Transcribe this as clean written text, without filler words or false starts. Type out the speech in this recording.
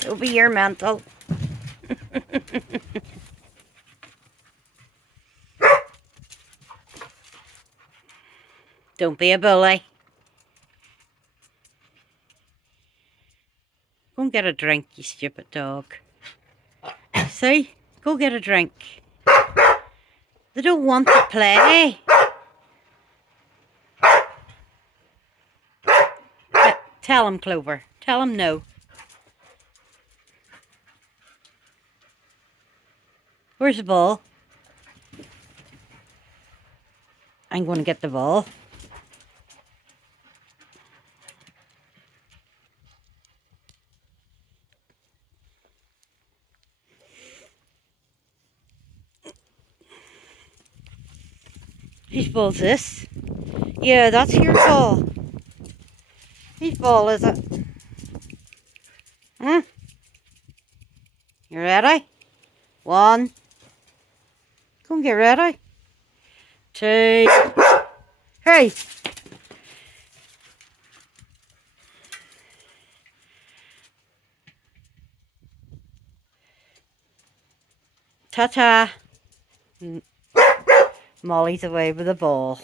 Toby, you're mental. Don't be a bully. Go and get a drink, you stupid dog. See? Go get a drink. They don't want to play. Tell him, Clover. Tell him no. Where's the ball? I'm going to get the ball. Whose ball's this? Yeah, that's your ball. Whose ball is it? Hmm? You ready? 1. Go and get ready. 2. Hey! Ta-ta. Molly's away with the ball.